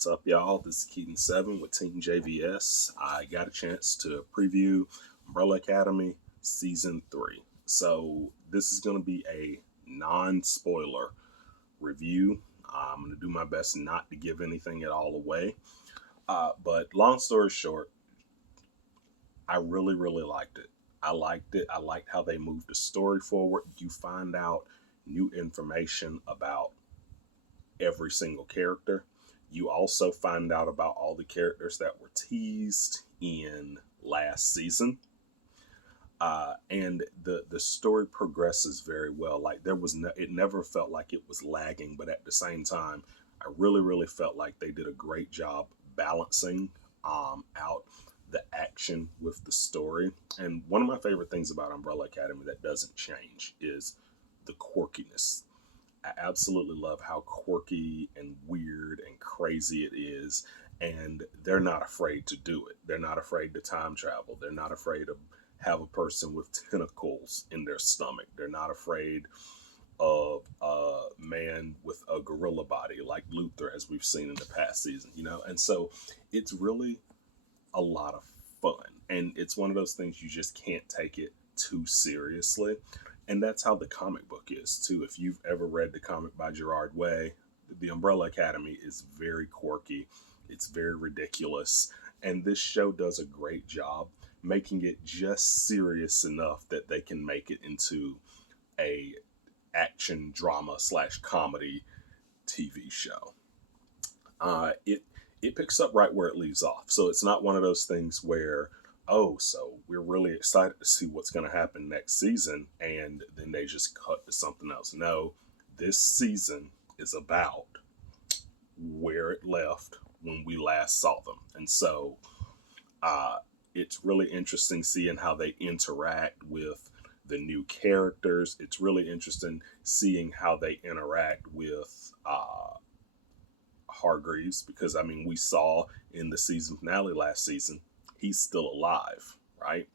What's up, y'all? This is Keaton7 with TeamJVS. I got a chance to preview Umbrella Academy Season 3. So this is going to be a non-spoiler review. I'm going to do my best not to give anything at all away. But long story short, I really liked it. I liked it. I liked how they moved the story forward. You find out new information about every single character. You also find out about all the characters that were teased in last season. And the story progresses very well. Like it never felt like it was lagging, but at the same time, I really felt like they did a great job balancing out the action with the story. And one of my favorite things about Umbrella Academy that doesn't change is the quirkiness. I absolutely love how quirky and weird and crazy it is. And they're not afraid to do it. They're not afraid to time travel. They're not afraid to have a person with tentacles in their stomach. They're not afraid of a man with a gorilla body like Luther, as we've seen in the past season, And so it's really a lot of fun. And it's one of those things you just can't take it too seriously. And that's how the comic book is, too. If you've ever read the comic by Gerard Way, The Umbrella Academy is very quirky. It's very ridiculous. And this show does a great job making it just serious enough that they can make it into a action drama / comedy TV show. It picks up right where it leaves off. So it's not one of those things where, oh, so we're really excited to see what's going to happen next season, and then they just cut to something else. No, this season is about where it left when we last saw them. And so it's really interesting seeing how they interact with the new characters. It's really interesting seeing how they interact with Hargreaves, because we saw in the season finale last season, he's still alive, right?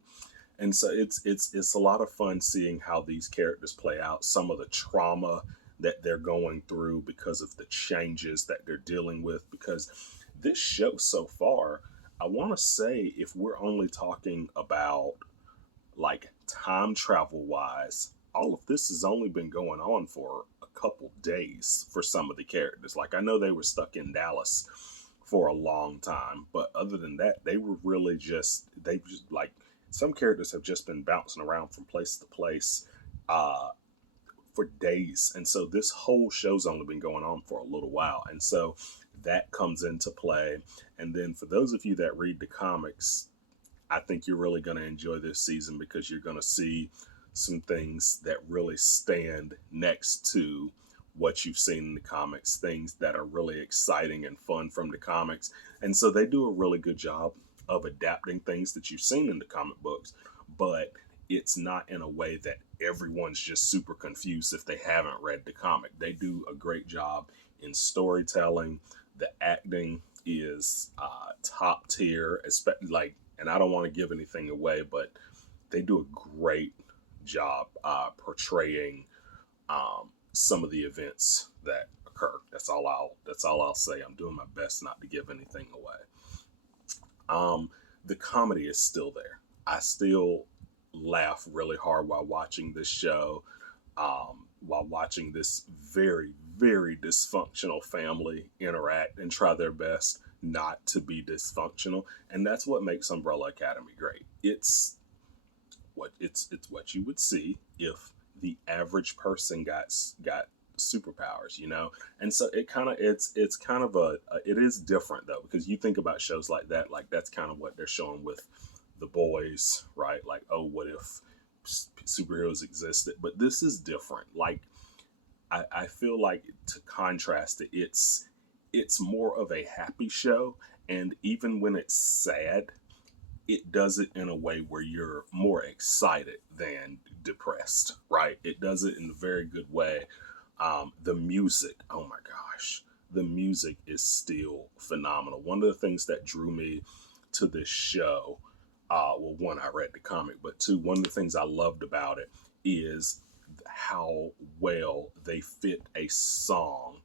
And so it's a lot of fun seeing how these characters play out, some of the trauma that they're going through because of the changes that they're dealing with. Because this show so far, I want to say, if we're only talking about like time travel wise, all of this has only been going on for a couple days for some of the characters. Like, I know they were stuck in Dallas for a long time, but other than that, they just like, some characters have just been bouncing around from place to place for days. And so this whole show's only been going on for a little while. And so that comes into play. And then for those of you that read the comics, I think you're really going to enjoy this season, because you're going to see some things that really stand next to what you've seen in the comics, things that are really exciting and fun from the comics. And so they do a really good job of adapting things that you've seen in the comic books, but it's not in a way that everyone's just super confused if they haven't read the comic. They do a great job in storytelling. The acting is top tier, especially and I don't want to give anything away, but they do a great job portraying some of the events that occur. That's all I'll say. I'm doing my best not to give anything away. The comedy is still there. I still laugh really hard while watching this show, while watching this very dysfunctional family interact and try their best not to be dysfunctional. And that's what makes Umbrella Academy great. It's what you would see if the average person got superpowers, And so it is different though, because you think about shows like that, like that's kind of what they're showing with The Boys, right? Like, oh, what if superheroes existed? But this is different. Like, I feel like, to contrast it, it's more of a happy show, and even when it's sad, it does it in a way where you're more excited than depressed, right? It does it in a very good way. The music, oh my gosh, the music is still phenomenal. One of the things that drew me to this show, well, one, I read the comic, but two, one of the things I loved about it is how well they fit a song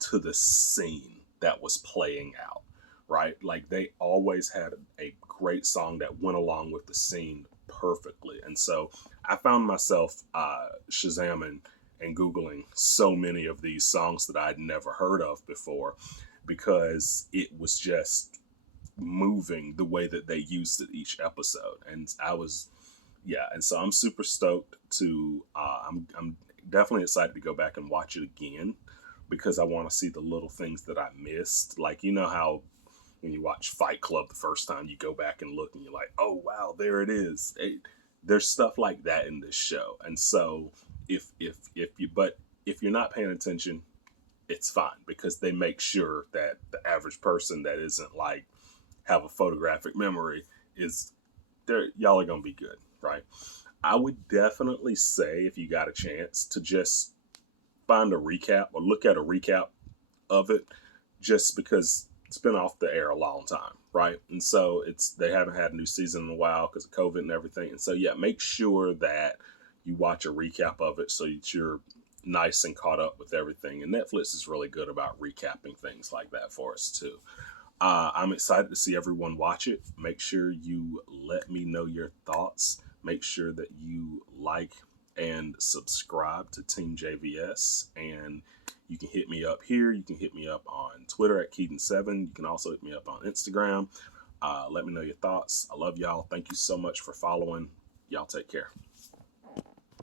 to the scene that was playing out, right? Like they always had a great song that went along with the scene perfectly. And so I found myself Shazamming and Googling so many of these songs that I'd never heard of before, because it was just moving the way that they used it each episode. And I was, yeah, and so I'm super stoked to, I'm definitely excited to go back and watch it again, because I want to see the little things that I missed. Like, you know how when you watch Fight Club the first time, you go back and look and you're like, oh wow, there it is. There's stuff like that in this show. And so if you're not paying attention, it's fine, because they make sure that the average person that isn't like have a photographic memory is there. Y'all are gonna be good, right? I would definitely say, if you got a chance, to just find a recap or look at a recap of it, just because it's been off the air a long time, right? And so they haven't had a new season in a while because of COVID and everything. And so yeah, make sure that you watch a recap of it so that you're nice and caught up with everything. And Netflix is really good about recapping things like that for us too. I'm excited to see everyone watch it. Make sure you let me know your thoughts. Make sure that you like and subscribe to TeamJVS. And you can hit me up here. You can hit me up on Twitter at Keaton7. You can also hit me up on Instagram. Let me know your thoughts. I love y'all. Thank you so much for following. Y'all take care.